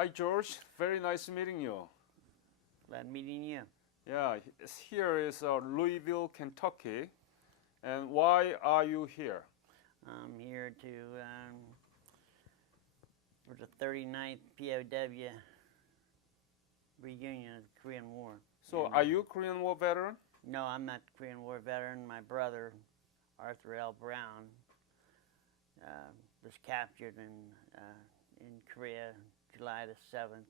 Hi, George. Very nice meeting you. Glad meeting you. Yeah, here is Louisville, Kentucky. And why are you here? I'm here to for the 39th POW reunion of the Korean War. So, And, are you a Korean War veteran? No, I'm not a Korean War veteran. My brother, Arthur L. Brown, was captured in Korea July the 7th,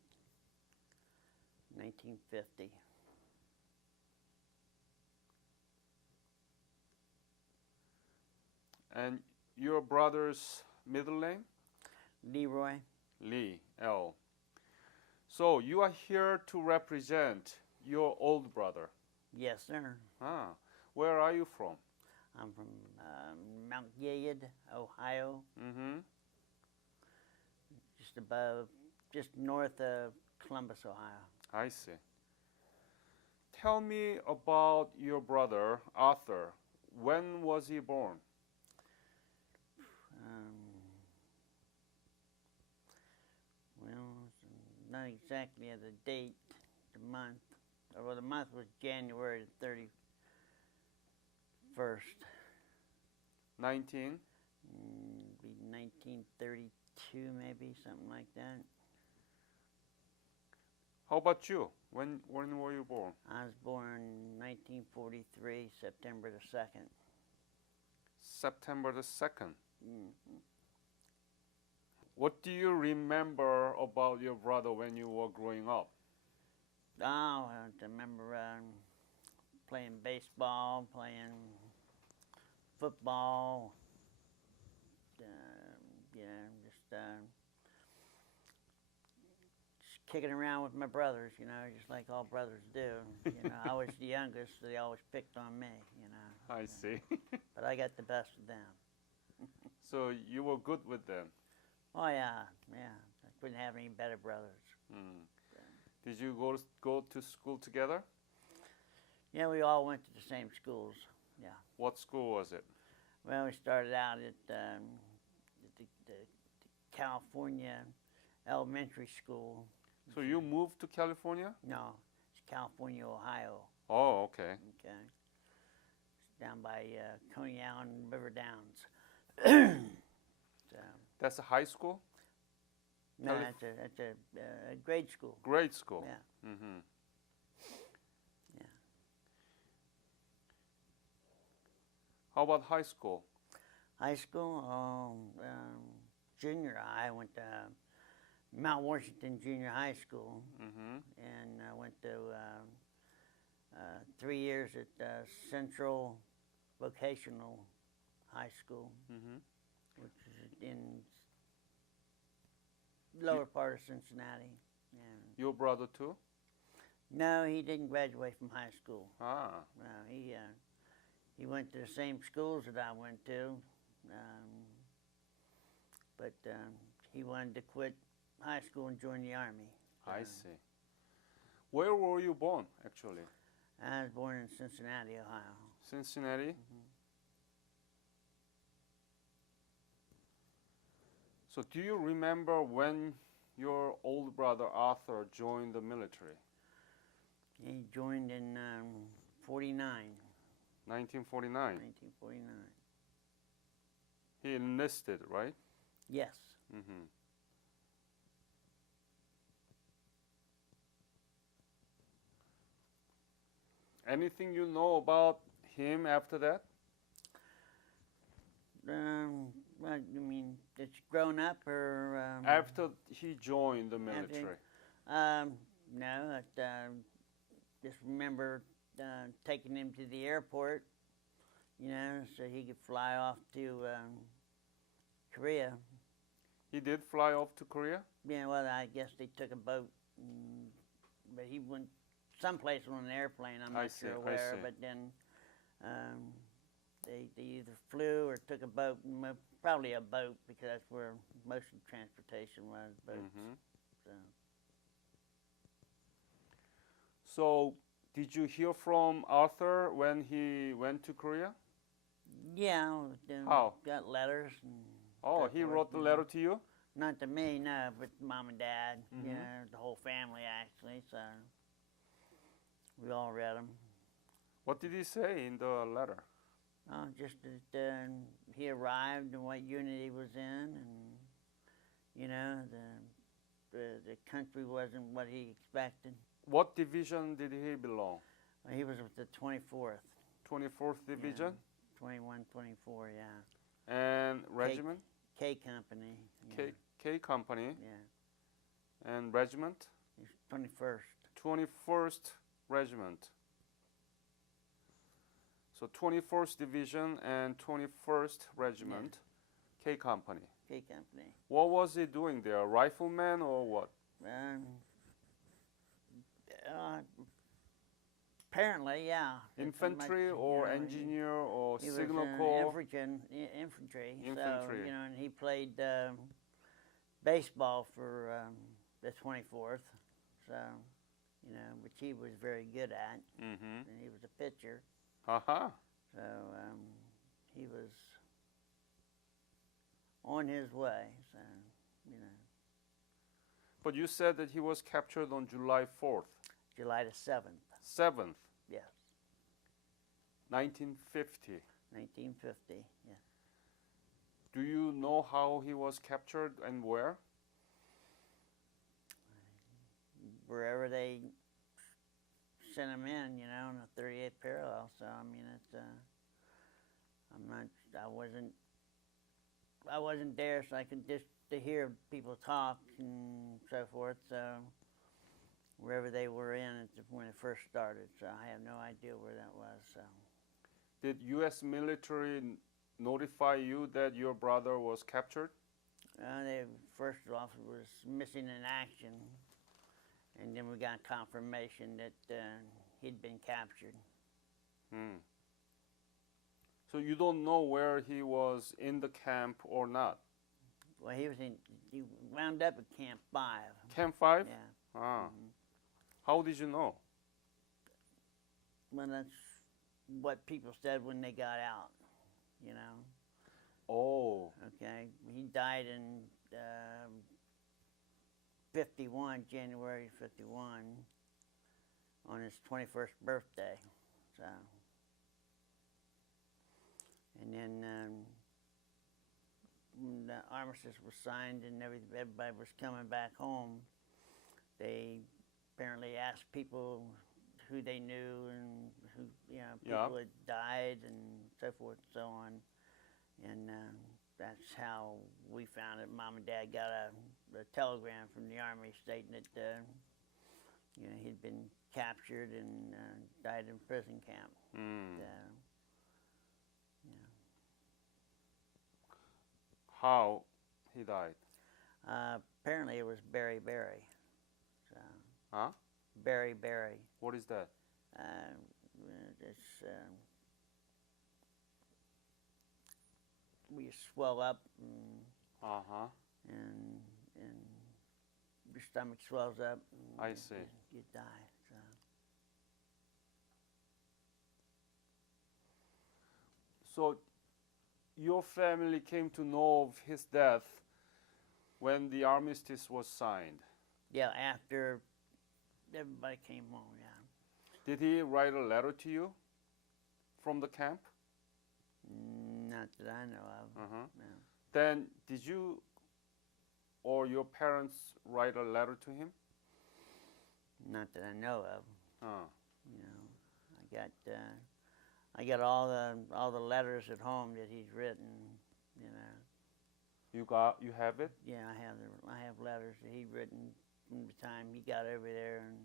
1950. And your brother's middle name? Leroy? Lee, L. So, you are here to represent your old brother. Yes, sir. Ah, where are you from? I'm from Mount Gilead, Ohio, Mm-hmm. just north of Columbus, Ohio. I see. Tell me about your brother, Arthur. When was he born? Well, not exactly the date, the month. Well, the month was January the 31st. 19? Be 1932, maybe, something like that. How about you? When were you born? I was born 1943, September the 2nd. September the 2nd. Mm-hmm. What do you remember about your brother when you were growing up? Oh, I remember playing baseball, playing football, just kicking around with my brothers, just like all brothers do. I was the youngest, so they always picked on me, I see. But I got the best of them. So you were good with them. Oh, yeah. I couldn't have any better brothers. Mm. Did you go to school together? Yeah, we all went to the same schools, yeah. What school was it? Well, we started out at the California Elementary School. So you moved to California? No, it's California, Ohio. Oh, okay. Okay. It's down by Coney Island River Downs. So, That's a high school? no, that's a grade school. Grade school. Yeah. Mm-hmm. Yeah. How about high school? High school, junior high, I went to Mount Washington Junior High School, Mm-hmm. and I went to 3 years at Central Vocational High School, Mm-hmm. which is in lower part of Cincinnati. And Your brother too? no, he didn't graduate from high school. Ah. He went to the same schools that I went to, but he wanted to quit high school and join the Army. I see. Where were you born, actually? I was born in Cincinnati, Ohio. Cincinnati? Mm-hmm. So do you remember when your old brother Arthur joined the military? He joined in 49, 1949. 1949. He enlisted, right? Yes. Mm-hmm. Anything you know about him after that? Well, you mean it's grown up or? After he joined the military? No, I just remember taking him to the airport, so he could fly off to Korea. He did fly off to Korea? Yeah, well, I guess they took a boat, but he went someplace on an airplane. I'm not sure where, but then they either flew or took a boat, probably a boat, because that's where most of the transportation was, boats. Mm-hmm. So, did you hear from Arthur when he went to Korea? Yeah, How? got letters. And Oh, so he forth, wrote the letter to you? Not to me, no, but mom and dad. Mm-hmm. Yeah, family actually. So we all read them. What did he say in the letter? Just that he arrived and what unit he was in, and you know the country wasn't what he expected. What division did he belong? He was with the 24th. 24th Division? 21, 24, yeah. And regiment? K Company. K, Yeah. K Company. Yeah. And regiment? He's 21st. 21st Regiment. So 21st Division and 21st Regiment, K Company. K Company. What was he doing there? Rifleman or what? Apparently, yeah. Infantry Much, or you know, engineer or he signal was, corps? infantry. So, Infantry. you know, and he played baseball for the 24th. So, you know, which he was very good at. Mm-hmm. And he was a pitcher. Haha. So he was on his way. So, you know, But you said that he was captured on July 4th. July the 7th. 7th, Yes. 1950. 1950. Yeah. Do you know how he was captured and where? Wherever they sent him in, you know, in the 38th parallel. So I mean, it's I wasn't there, so I could just to hear people talk and so forth. So wherever they were in when it first started. So I have no idea where that was. So Did U.S. military notify you that your brother was captured? they first off was missing in action, and then we got confirmation that he'd been captured. Hmm. So you don't know where he was in the camp or not? Well, he wound up at Camp 5. Camp 5? Yeah. Ah. Mhm. How did you know? Well, that's what people said when they got out, you know. Oh. Okay, he died in 51, January 51, on his 21st birthday. So, and then when the armistice was signed and everybody was coming back home, they apparently asked people who they knew and who, you know, people had died and so forth and so on. And that's how we found it. Mom and Dad got a telegram from the Army stating that, you know, he'd been captured and died in prison camp. Mm. Yeah. How he died? Apparently it was Berry. So, Huh? Berry. What is that? It's we swell up Uh-huh. and your stomach swells up. And I see. You die. So. So your family came to know of his death when the armistice was signed. Yeah, after everybody came home, yeah. Did he write a letter to you from the camp? Not that I know of. Uh-huh. No. Then did you or your parents write a letter to him? Not that I know of. Oh. You know, I got all the letters at home that he's written. You know. You have it? Yeah, I have letters that he'd written from the time he got over there and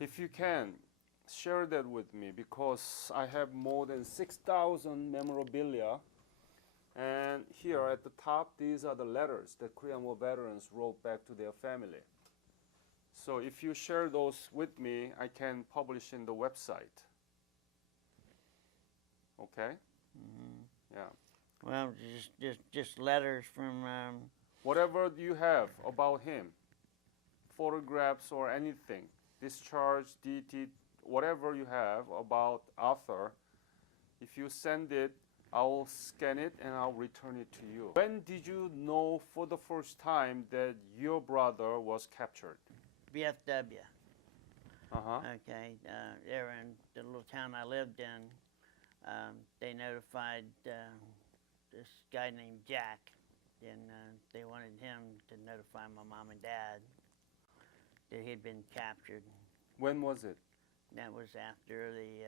If you can, share that with me because I have more than 6,000 memorabilia. And here at the top, these are the letters that Korean War veterans wrote back to their family. So if you share those with me, I can publish in the website. Okay? Yeah. well, just letters from. Whatever you have about him, photographs or anything, discharge, DT, whatever you have about Arthur, if you send it, I'll scan it and I'll return it to you. When did you know for the first time that your brother was captured? VFW. Uh-huh. Okay, there in the little town I lived in, they notified this guy named Jack, and they wanted him to notify my mom and dad that he had been captured. When was it? That was after the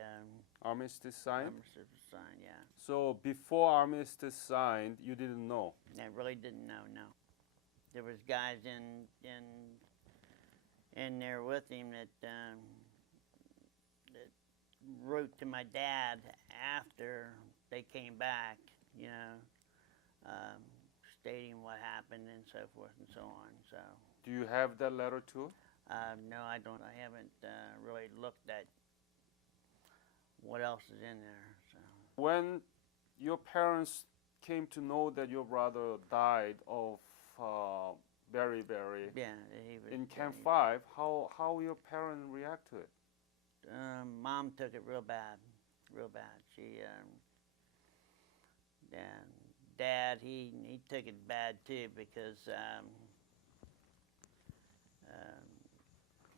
Armistice signed? armistice was signed, yeah. So before armistice signed, you didn't know? I really didn't know, no. There was guys in there with him that wrote to my dad after they came back, you know, stating what happened and so forth and so on. So Do you have that letter too? no, I don't. I haven't really looked at what else is in there. So When your parents came to know that your brother died of very yeah, he was in Camp he- 5, how your parents react to it? Mom took it real bad, real bad. She and Dad he took it bad too because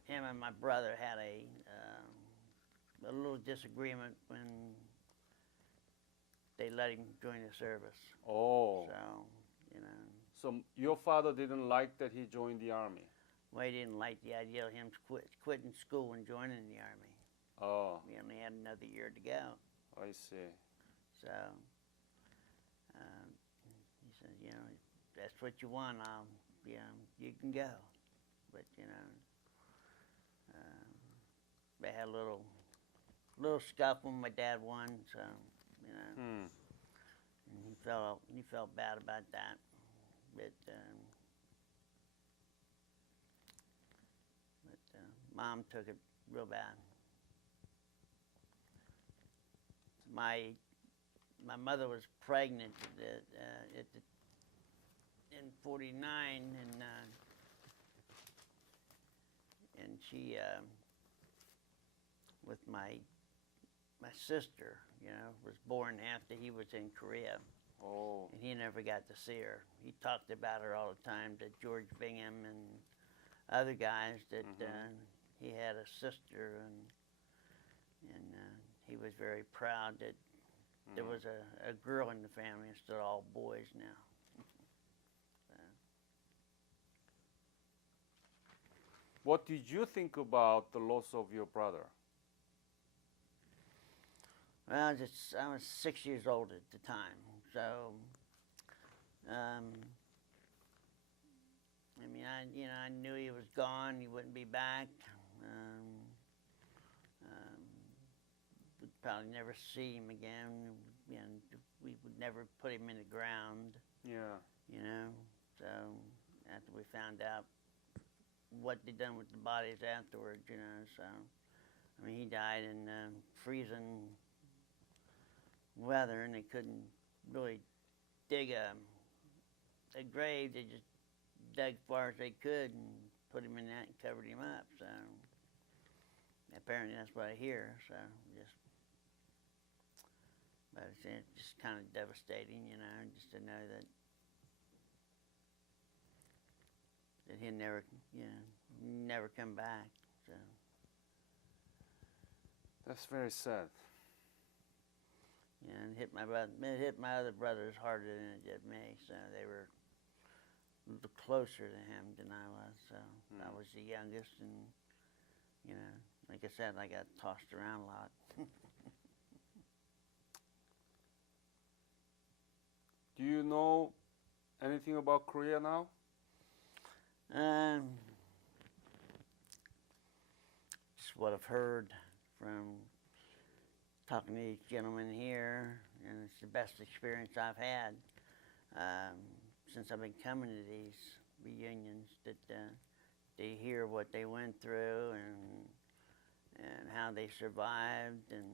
him and my brother had a little disagreement when they let him join the service. Oh. So, you know, So your father didn't like that he joined the army? well, he didn't like the idea of him quitting school and joining the army. Oh, We only had another year to go. I see. So he said, you know, if that's what you want, you know, you can go. But you know, they had a little scuffle. My dad won, so you know, and he felt bad about that. But Mom took it real bad. My mother was pregnant in '49, and she with my sister, you know, was born after he was in Korea, Oh. and he never got to see her. He talked about her all the time to George Bingham and other guys that he had a sister, and he was very proud that there was a girl in the family instead of all boys now. What did you think about the loss of your brother? Well, I was 6 years old at the time, so I mean, I knew he was gone. He wouldn't be back. We'd probably never see him again. And we would never put him in the ground. Yeah. You know, so after we found out what they'd done with the bodies afterwards, you know, so I mean, he died in freezing weather, and they couldn't really dig a grave. They just dug as far as they could and put him in that and covered him up. So apparently that's what I hear. So but it's just kind of devastating, you know, just to know that he'll never, you know, never come back. So That's very sad. yeah, and it hit my other brothers harder than it did me. So they were a little closer to him than I was. So I was the youngest, and you know, like I said, I got tossed around a lot. Do you know anything about Korea now? Just what I've heard from talking to these gentlemen here, and it's the best experience I've had since I've been coming to these reunions. That they hear what they went through and how they survived, and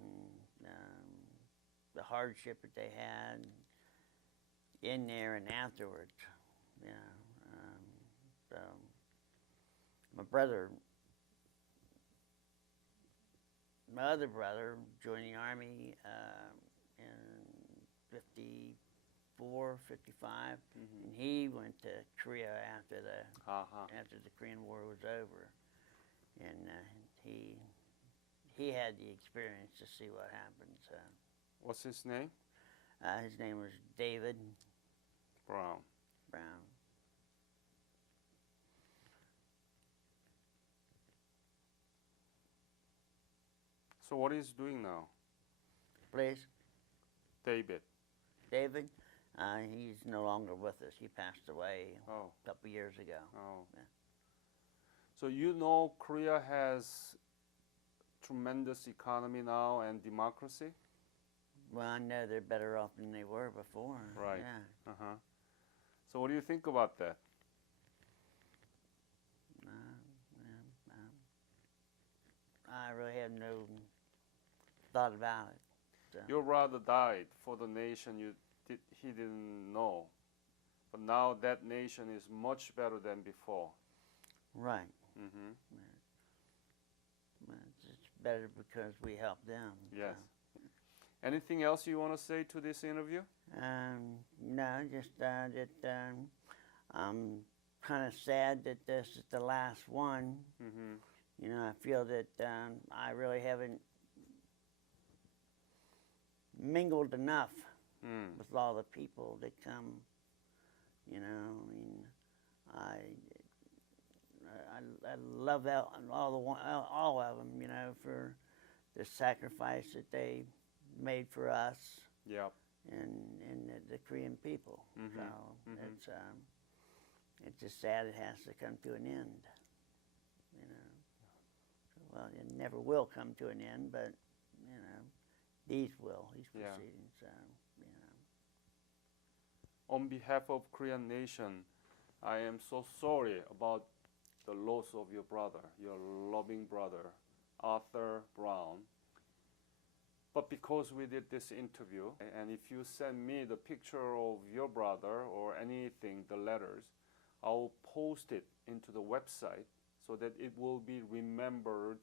the hardship that they had in there and afterwards. Yeah. So my other brother joined the Army in 54, 55, and he went to Korea after the Korean War was over, and he had the experience to see what happened. So, What's his name? his name was David Brown. Brown. So what is he doing now? Please, David. David. He's no longer with us. He passed away Oh. a couple years ago. Oh. Yeah. So you know Korea has tremendous economy now and democracy? Well, I know they're better off than they were before. Right. Yeah. Uh-huh. So what do you think about that? I really have no thought about it. So. Your brother died for the nation he didn't know. But now that nation is much better than before. Right. Mm-hmm. It's better because we help them. Yes. So. Anything else you want to say to this interview? No, just that I'm kind of sad that this is the last one. Mm-hmm. You know, I feel that I really haven't mingled enough with all the people that come. You know, I mean, I love all of them. You know, for the sacrifice that they made for us. Yep. And the Korean people. Mm-hmm. So it's just sad it has to come to an end. You know. Well, it never will come to an end, but you know, these proceedings. So you know. On behalf of Korean nation, I am so sorry about the loss of your brother, your loving brother, Arthur Brown. But because we did this interview, and if you send me the picture of your brother or anything, the letters, I'll post it into the website so that it will be remembered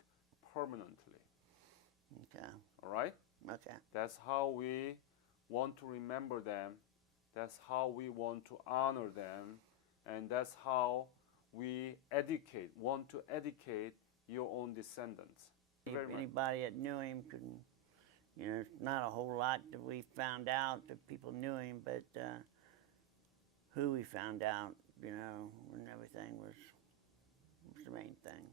permanently. Okay. All right? Okay. That's how we want to remember them. That's how we want to honor them. And that's how we want to educate your own descendants. If anybody that knew him could, you know, it's not a whole lot that we found out that people knew him, but who we found out, you know, and everything was the main thing.